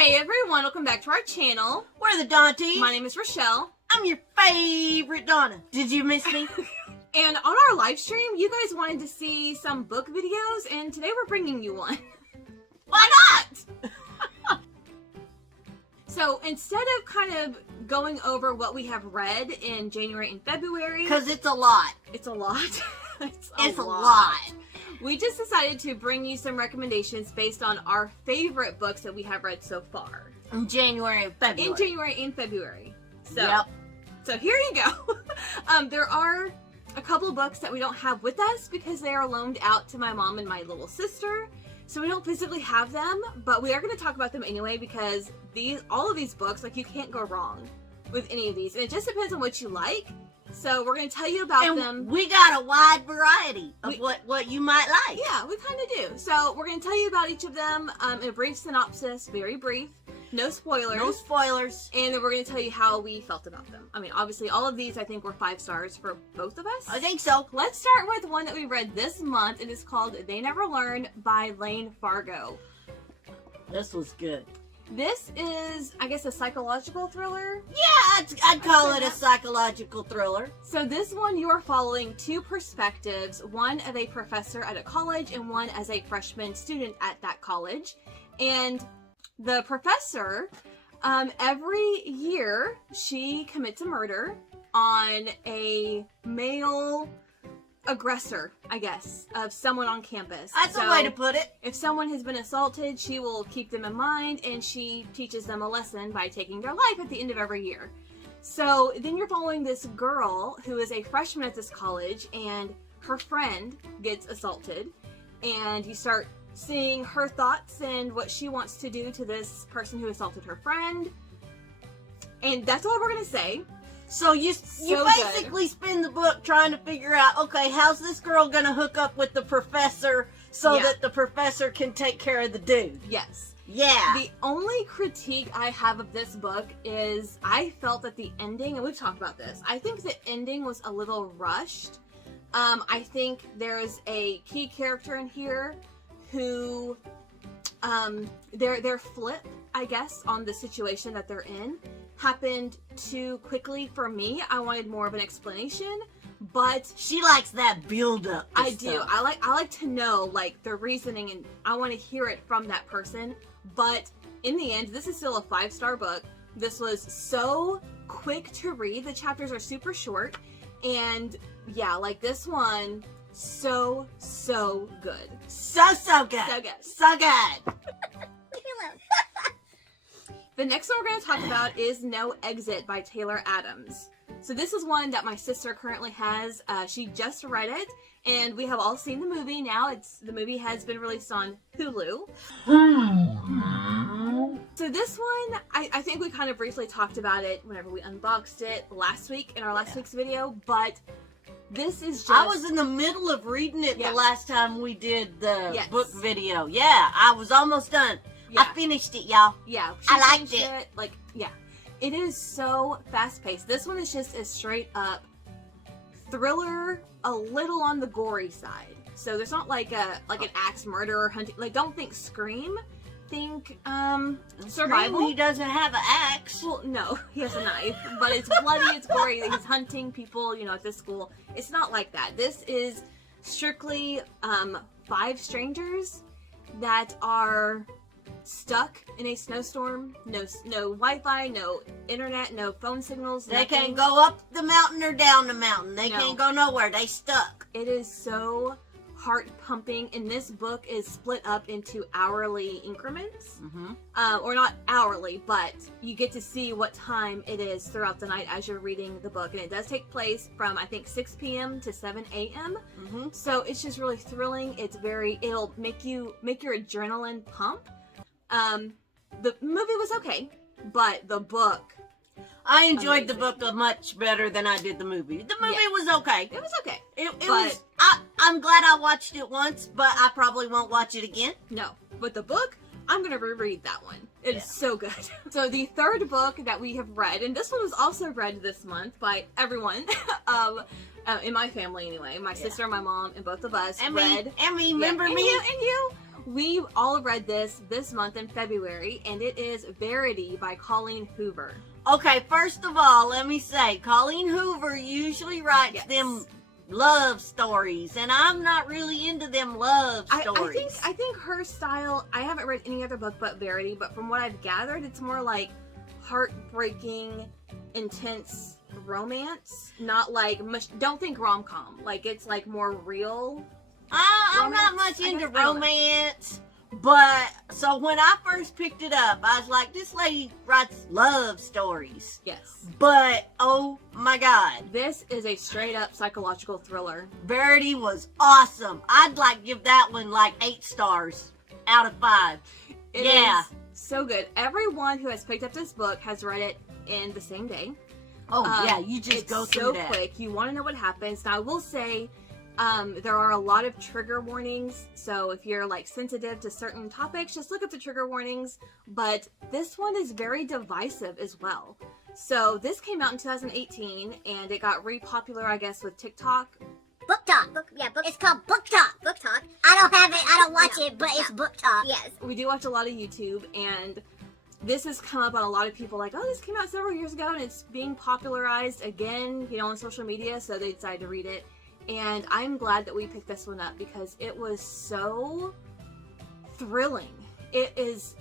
Hey everyone, welcome back to our channel. We're the Dawnties. My name is Rochelle. I'm your favorite Donna. Did you miss me? And on our live stream, you guys wanted to see some book videos, and today we're bringing you one. Why not? So instead of kind of going over what we have read in January and February, Because it's a lot. it's a lot. It's a lot. We just decided to bring you some recommendations based on our favorite books that we have read so far. In January and February. In January and February. So, Yep. So here you go. There are a couple books that we don't have with us because they are loaned out to my mom and my little sister. So we don't physically have them, but we are going to talk about them anyway because all of these books, like, you can't go wrong with any of these. And it just depends on what you like. So we're going to tell you about them. We got a wide variety of what you might like. Yeah, we kind of do. So we're going to tell you about each of them in a brief synopsis, very brief. No spoilers. No spoilers. And then we're going to tell you how we felt about them. I mean, obviously, all of these, I think, were 5 stars for both of us. I think so. Let's start with one that we read this month. It is called They Never Learn by Lane Fargo. This was good. This is, I guess, a psychological thriller. Yeah, I'd call it a psychological thriller. So this one, you are following 2 perspectives, one of a professor at a college and one as a freshman student at that college. And the professor, every year, she commits a murder on a male aggressor, I guess, of someone on campus. That's a way to put it. If someone has been assaulted, she will keep them in mind, and she teaches them a lesson by taking their life at the end of every year. So then you're following this girl who is a freshman at this college, and her friend gets assaulted, and you start seeing her thoughts and what she wants to do to this person who assaulted her friend. And that's all we're going to say. So you basically spend the book trying to figure out, okay, how's this girl going to hook up with the professor so that the professor can take care of the dude? Yes. Yeah. The only critique I have of this book is I felt that the ending, and we've talked about this, I think the ending was a little rushed. I think there's a key character in here who, their flip, I guess, on the situation that they're in happened too quickly for me. I wanted more of an explanation, but she likes that build up. I do. I like to know, like, the reasoning, and I want to hear it from that person. But in the end, this is still a 5-star book. This was so quick to read. The chapters are super short, and yeah, like this one, so good. So good. So good. So good. The next one we're going to talk about is No Exit by Taylor Adams. So this is one that my sister currently has. She just read it, and we have all seen the movie now. The movie has been released on Hulu. So this one, I think we kind of briefly talked about it whenever we unboxed it last week in our last week's video, but this is just... I was in the middle of reading it the last time we did the book video. Yeah, I was almost done. Yeah. I finished it, y'all. Yeah. I liked it. Like, yeah. It is so fast-paced. This one is just a straight-up thriller, a little on the gory side. So there's not like an axe murderer hunting. Like, don't think Scream. Think, survival. Scream, he doesn't have an axe. Well, no. He has a knife. But it's bloody, it's gory. He's hunting people, at this school. It's not like that. This is strictly, 5 strangers that are stuck in a snowstorm. No Wi-Fi, no internet, no phone signals. They can't go up the mountain or down the mountain. They can't go nowhere. They stuck. It is so heart pumping, and this book is split up into hourly increments. Or not hourly, but you get to see what time it is throughout the night as you're reading the book, and it does take place from, I think, 6 p.m. to 7 a.m. So it's just really thrilling. It'll make your adrenaline pump. The movie was okay, but the book, I enjoyed the book much better than I did the movie. The movie was okay. It was okay. It was. I'm glad I watched it once, but I probably won't watch it again. No, but the book, I'm gonna reread that one. It is so good. So the third book that we have read, and this one was also read this month by everyone, in my family anyway. My sister, my mom, and both of us and read. Me, and me, remember me? And you. We all read this month in February, and it is Verity by Colleen Hoover. Okay, first of all, let me say, Colleen Hoover usually writes them love stories, and I'm not really into them love stories. I think her style, I haven't read any other book but Verity, but from what I've gathered, it's more like heartbreaking, intense romance. Not like, don't think rom-com. Like, it's like more real. I'm not much into romance. But, so when I first picked it up, I was like, this lady writes love stories. Yes. But, oh my God. This is a straight up psychological thriller. Verity was awesome. I'd like give that one like 8 stars out of 5. It is so good. Everyone who has picked up this book has read it in the same day. Oh, yeah, you just go through that. It's so quick. You want to know what happens. Now, I will say, there are a lot of trigger warnings, so if you're like sensitive to certain topics, just look up the trigger warnings. But this one is very divisive as well. So this came out in 2018, and it got re-popular, I guess, with TikTok. Book Talk. It's called Book Talk. Book Talk. I don't have it. I don't watch it, but it's Book Talk. Yes. We do watch a lot of YouTube, and this has come up on a lot of people like, oh, this came out several years ago, and it's being popularized again, on social media, so they decided to read it. And I'm glad that we picked this one up because it was so thrilling. It is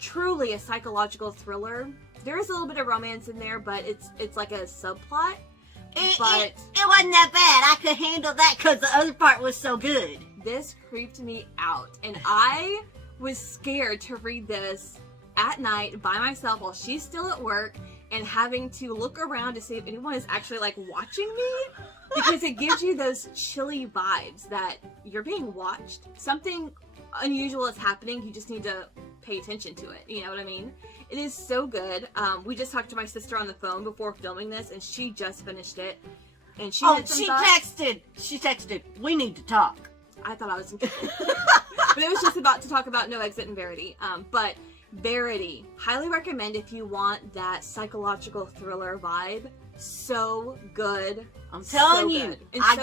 truly a psychological thriller. There is a little bit of romance in there, but it's like a subplot. It wasn't that bad. I could handle that because the other part was so good. This creeped me out, and I was scared to read this at night by myself while she's still at work and having to look around to see if anyone is actually like watching me, because it gives you those chilly vibes that you're being watched. Something unusual is happening. You just need to pay attention to it. You know what I mean? It is so good. We just talked to my sister on the phone before filming this, and she just finished it. And she texted, we need to talk. I thought I was but it was just about to talk about No Exit and Verity. But Verity, highly recommend if you want that psychological thriller vibe. So good. I'm telling you. I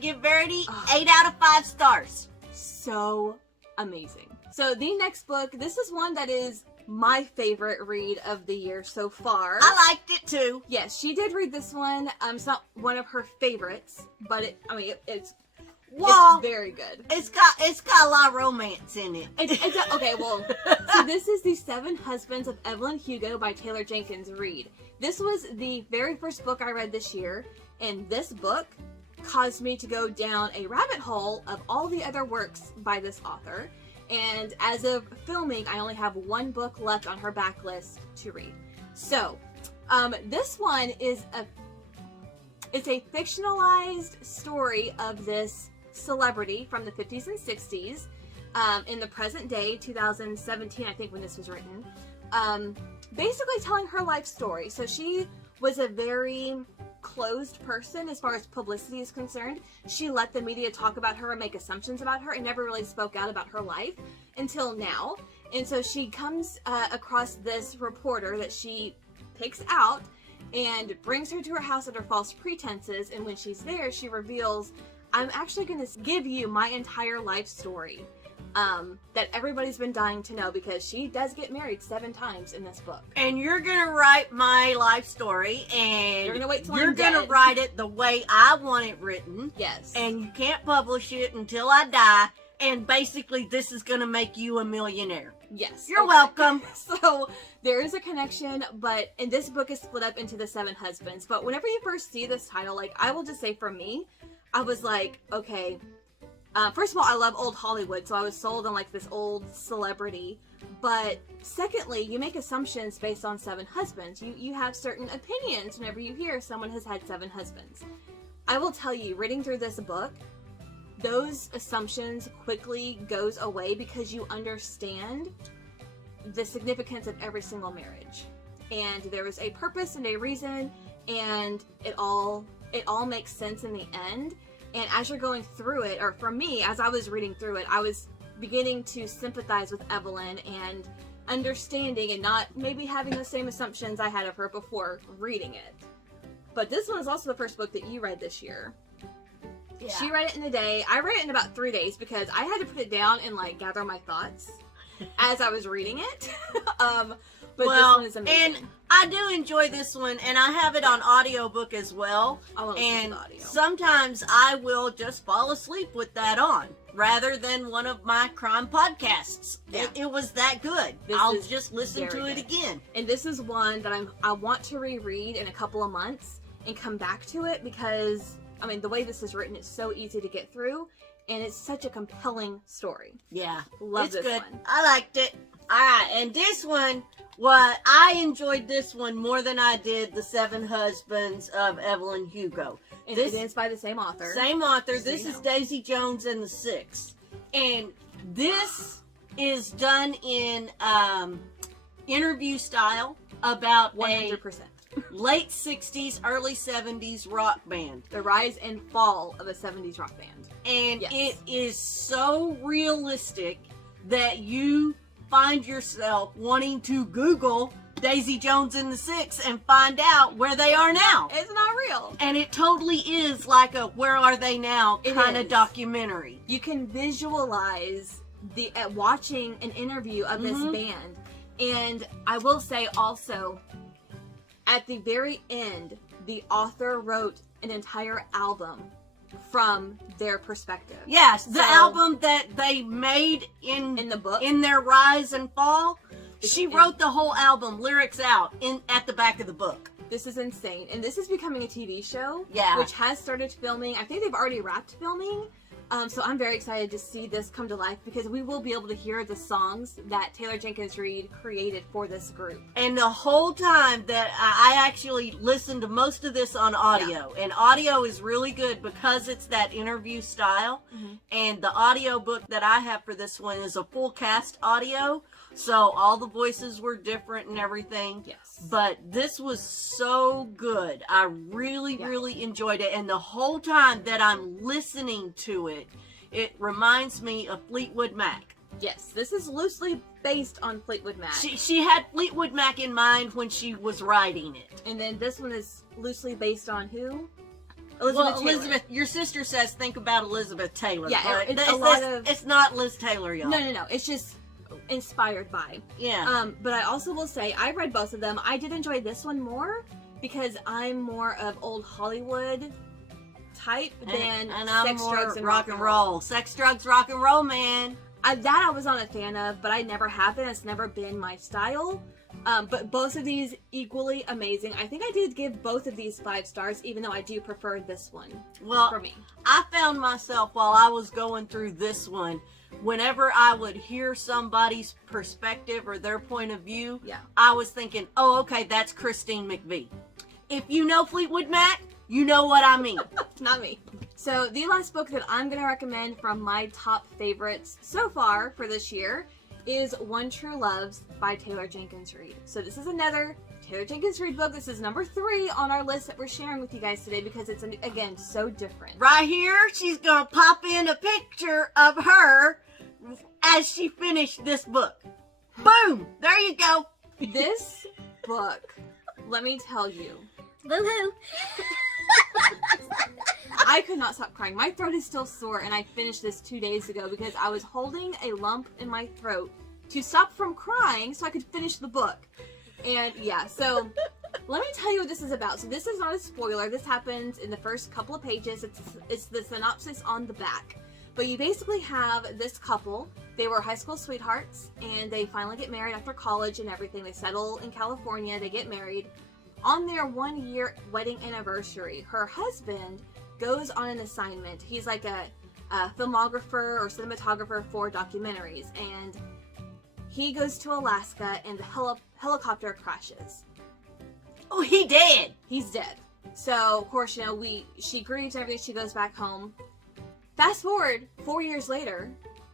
give Verity 8 out of 5 stars. So amazing. So the next book, this is one that is my favorite read of the year so far. I liked it too. Yes, she did read this one. It's not one of her favorites, but it's very good. It's got a lot of romance in it. Okay, well, so this is The 7 Husbands of Evelyn Hugo by Taylor Jenkins Reid. This was the very first book I read this year, and this book caused me to go down a rabbit hole of all the other works by this author. And as of filming, I only have one book left on her backlist to read. So, this one is it's a fictionalized story of this celebrity from the 50s and 60s, in the present day, 2017, I think, when this was written. Basically telling her life story. So she was a very closed person as far as publicity is concerned. She let the media talk about her and make assumptions about her and never really spoke out about her life until now. And so she comes across this reporter that she picks out and brings her to her house under false pretenses. And when she's there, she reveals, I'm actually going to give you my entire life story that everybody's been dying to know, because she does get married 7 times in this book. And you're going to write my life story, and you're going to wait till you're going to write it the way I want it written. Yes. And you can't publish it until I die, and basically this is going to make you a millionaire. Yes. You're welcome. So there is a connection, and this book is split up into the 7 husbands. But whenever you first see this title, like, I will just say for me, I was like, okay, first of all, I love old Hollywood, so I was sold on like this old celebrity. But secondly, you make assumptions based on 7 husbands. You have certain opinions whenever you hear someone has had 7 husbands. I will tell you, reading through this book, those assumptions quickly goes away because you understand the significance of every single marriage. And there is a purpose and a reason, and it all makes sense in the end. And as you're going through it, or for me, as I was reading through it, I was beginning to sympathize with Evelyn and understanding and not maybe having the same assumptions I had of her before reading it. But this one is also the first book that you read this year. Yeah. She read it in a day. I read it in about 3 days because I had to put it down and like gather my thoughts as I was reading it. But this one is amazing. And I do enjoy this one, and I have it on audiobook as well. I want to listen to the audio. Sometimes I will just fall asleep with that on, rather than one of my crime podcasts. Yeah. It was that good. I'll just listen to it again. And this is one that I want to reread in a couple of months and come back to it because, I mean, the way this is written, it's so easy to get through, and it's such a compelling story. Yeah. Love it's this good. one. I liked it. All right, and this one, I enjoyed this one more than I did The Seven Husbands of Evelyn Hugo. And it is by the same author. Same author. So This is Daisy Jones and the Six. And this is done in interview style about 100%. late 60s, early 70s rock band. The rise and fall of a 70s rock band. And Yes. it is so realistic that you find yourself wanting to Google Daisy Jones and the Six and find out where they are now. It's not real. And it totally is like a Where Are They Now It kind of is. documentary. You can visualize watching an interview of this Mhm. band. And I will say also, at the very end, the author wrote an entire album from their perspective. Yes, the So- album that they made in In the book. in their rise and fall. She in- wrote the whole album, lyrics out, at the back of the book. This is insane. And this is becoming a TV show. Yeah. Which has started filming. I think they've already wrapped filming. So I'm very excited to see this come to life because we will be able to hear the songs that Taylor Jenkins Reid created for this group. And the whole time that I actually listened to most of this on audio, and audio is really good because it's that interview style. Mhm. And the audio book that I have for this one is a full cast audio, so all the voices were different and everything. Yes. But this was so good. I really, Yeah. really enjoyed it. And the whole time that I'm listening to it, it reminds me of Fleetwood Mac. Yes, this is loosely based on Fleetwood Mac. She had Fleetwood Mac in mind when she was writing it. And then this one is loosely based on who? Well, Taylor. Elizabeth, your sister says think about Elizabeth Taylor. Yeah, but it's a lot of- it's not Liz Taylor, y'all. No. It's just inspired by. Yeah. But I also will say I read both of them. I did enjoy this one more because I'm more of old Hollywood type than and I'm sex, more drugs, and rock and roll. Sex, drugs, rock and roll, man. That I was not a fan of, but I never have been. It's never been my style. But both of these equally amazing. I think I did give both of these 5 stars, even though I do prefer this one Well, for me. I found myself while I was going through this one, whenever I would hear somebody's perspective or their point of view, Yeah. I was thinking, oh, okay, that's Christine McVie. If you know Fleetwood Mac, you know what I mean. Not me. So the last book that I'm going to recommend from my top favorites so far for this year is One True Loves by Taylor Jenkins Reid. So this is another Taylor Jenkins Reid book. This is number 3 on our list that we're sharing with you guys today because it's, again, so different. Right here, she's going to pop in a picture of her as she finished this book. Boom! There you go. This book, let me tell you, Boo-hoo. I could not stop crying. My throat is still sore, and I finished this 2 days ago because I was holding a lump in my throat to stop from crying so I could finish the book. And yeah, so let me tell you what this is about. So this is not a spoiler. This happens in the first couple of pages. It's the synopsis on the back. But you basically have this couple. They were high school sweethearts, and they finally get married after college and everything. They settle in California. They get married. On their 1-year wedding anniversary, her husband goes on an assignment. He's like a filmographer or cinematographer for documentaries, and he goes to Alaska and the helicopter crashes. Oh, he did. He's dead. So, of course, she grieves and everything. She goes back home. Fast forward 4 years later,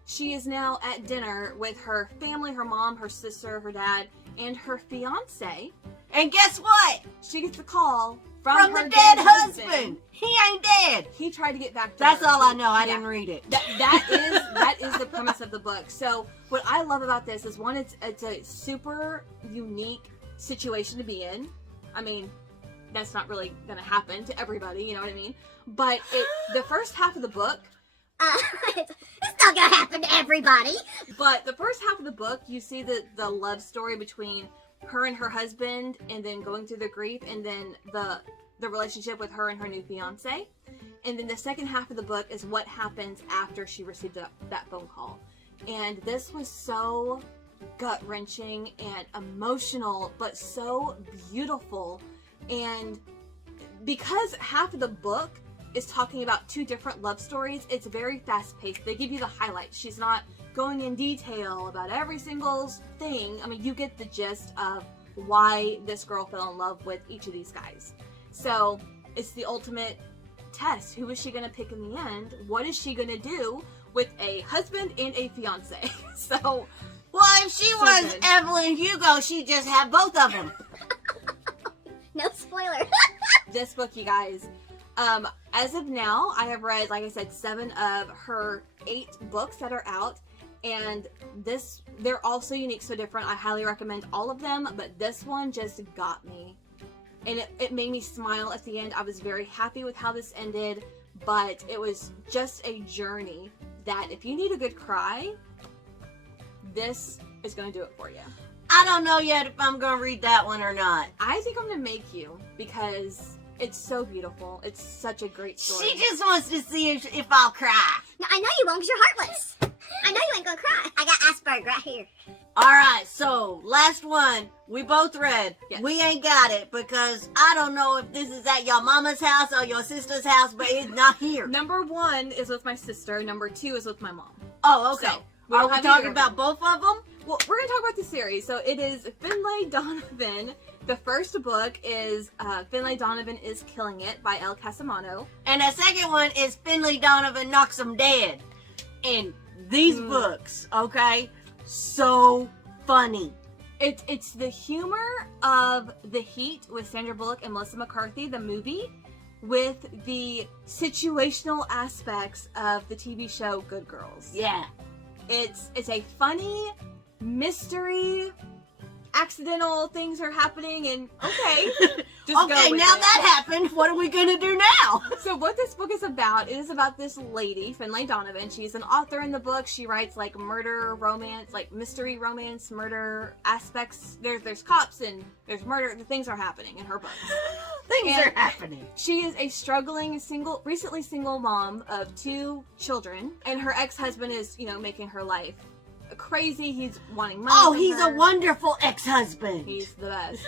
she is now at dinner with her family, her mom, her sister, her dad, and her fiance. And guess what? She gets a call From her the dead husband. He ain't dead. He tried to get back to That's her. all I know. I Yeah. didn't read it. That is the premise of the book. So what I love about this is, one, it's a super unique situation to be in. I mean, that's not really gonna happen to everybody, you know what I mean? But the first half of the book, It's not gonna happen to everybody. but the first half of the book, you see the love story between her and her husband, and then going through the grief, and then the relationship with her and her new fiance. And then the second half of the book is what happens after she received that phone call. And this was so gut-wrenching and emotional, but so beautiful. And because half of the book is talking about two different love stories, it's very fast-paced. They give you the highlights. She's not going in detail about every single thing. I mean, you get the gist of why this girl fell in love with each of these guys. So it's the ultimate test. Who is she going to pick in the end? What is she going to do with a husband and a fiance? So, Well, if she was good. Evelyn Hugo, she'd just have both of them. No spoiler. this book, you guys, as of now, I have read, like I said, 7 of her 8 books that are out. And they're all so unique, so different. I highly recommend all of them, but this one just got me. And it made me smile at the end. I was very happy with how this ended, but it was just a journey that if you need a good cry, this is going to do it for you. I don't know yet if I'm going to read that one or not. I think I'm going to make you, because it's so beautiful. It's such a great story. She just wants to see if I'll cry. No, I know you won't because you're heartless. I know you ain't gonna cry. I got Asperger right here. All right, so last one we both read. Yes. We ain't got it because I don't know if this is at your mama's house or your sister's house, but it's not here. Number 1 is with my sister. Number 2 is with my mom. Oh, okay. So, we Are don't we have talking either. about both of them? Well, we're going to talk about the series. So it is Finlay Donovan. The first book is Finlay Donovan is Killing It by El Casamano. And the second one is Finlay Donovan Knocks 'Em Dead. And these books, okay, so funny. It's the humor of The Heat with Sandra Bullock and Melissa McCarthy, the movie, with the situational aspects of the TV show Good Girls. Yeah. It's a funny mystery. Accidental things are happening, and okay, just go Okay, with now it. that happened. What are we going to do now? So what this book is about, it is about this lady, Finlay Donovan. She's an author in the book. She writes like murder, romance, like mystery, romance, murder aspects. There's cops and there's murder. The things are happening in her books. Things And are happening. She is a struggling recently single mom of 2 children, and her ex-husband is, making her life crazy. He's wanting money. Oh, from he's her. a wonderful ex-husband. He's the best.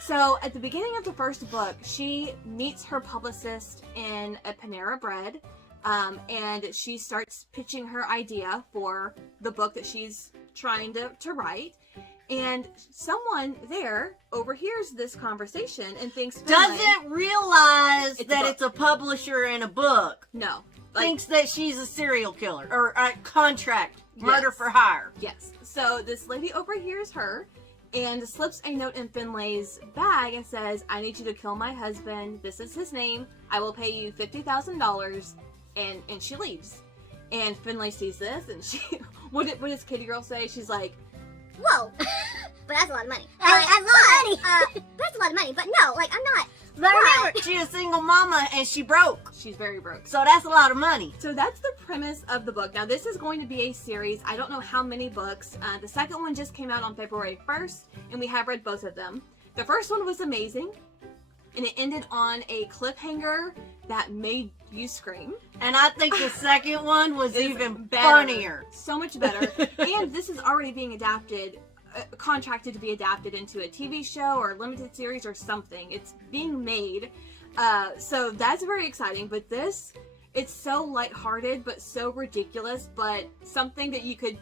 So at the beginning of the first book, she meets her publicist in a Panera Bread, and she starts pitching her idea for the book that she's trying to write. And someone there overhears this conversation and thinks Finlay, Doesn't realize It's a that book. it's a publisher in a book. no, Thinks that she's a serial killer or a contract murder Yes. for hire. yes. So this lady overhears her and slips a note in Finlay's bag and says, "I need you to kill my husband. This is his name. I will pay you $50,000." And she leaves. And Finlay sees this, and she, what does Kitty Girl say? She's like, Whoa. But that's a lot of money. That's a lot of money. That's a lot of money. But no, like, I'm not. But remember, she's a single mama and she broke. she's very broke. So that's a lot of money. So that's the premise of the book. Now, this is going to be a series. I don't know how many books. The second one just came out on February 1st, and we have read both of them. The first one was amazing, and it ended on a cliffhanger that made you scream. And I think the second one was It's even better. funnier. So much better. And this is already being adapted, contracted to be adapted into a TV show or a limited series or something. It's being made. So that's very exciting. But this, it's so lighthearted, but so ridiculous, but something that you could,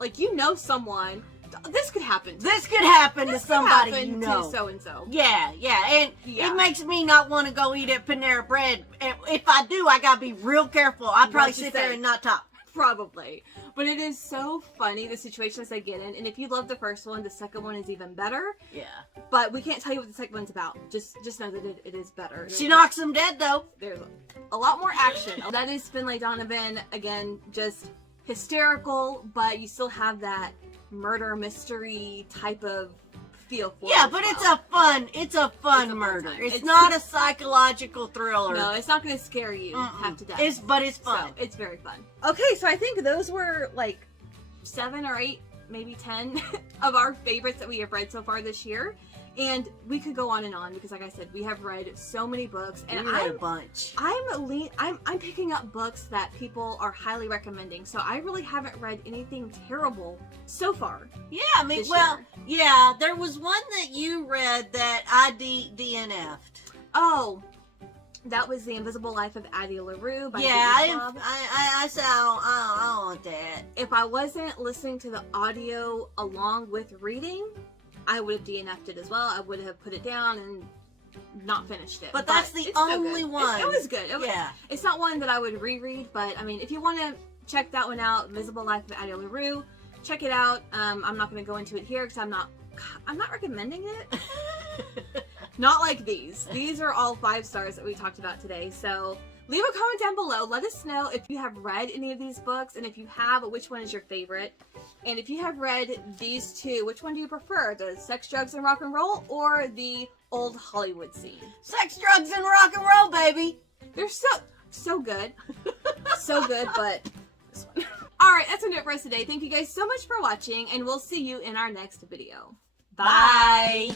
like, someone, this could happen. This could happen to This could somebody happen you know. to so-and-so. Yeah, and Yeah. it makes me not want to go eat at Panera Bread. And if I do, I gotta be real careful. I'll probably What you sit there say. and not talk. Probably. But it is so funny, the situations they get in. And if you love the first one, the second one is even better. Yeah. But we can't tell you what the second one's about. Just know that it is better. She knocks him dead, though. There's a lot more action. That is Finlay Donovan. Again, just hysterical, but you still have that murder mystery type of feel for. Yeah, as but well. it's a fun fun murder. time. It's It's- not a psychological thriller. No, it's not going to scare you half to death. But it's fun. So, it's very fun. Okay, so I think those were like 7 or 8, maybe 10 of our favorites that we have read so far this year. And we could go on and on because, like I said, we have read so many books, and We read a bunch. I'm picking up books that people are highly recommending. So I really haven't read anything terrible so far. Yeah, I mean, this well, year. yeah, there was one that you read that I DNF'd. Oh, that was The Invisible Life of Addie LaRue by Yeah, Judy Cobb. I said I don't want that. If I wasn't listening to the audio along with reading, I would have DNF'd it as well. I would have put it down and not finished it. But that's the it's still only good. one. It was good. Yeah. It's not one that I would reread, but I mean, if you want to check that one out, Invisible Life of Addie LaRue, check it out. I'm not going to go into it here because I'm not recommending it. Not like these. These are all 5 stars that we talked about today. So leave a comment down below. Let us know if you have read any of these books, and if you have, which one is your favorite. And if you have read these 2, which one do you prefer? The sex, drugs, and rock and roll, or the old Hollywood scene? Sex, drugs, and rock and roll, baby. They're so good. So good, but this one. Alright, that's gonna do it for us today. Thank you guys so much for watching, and we'll see you in our next video. Bye! Bye.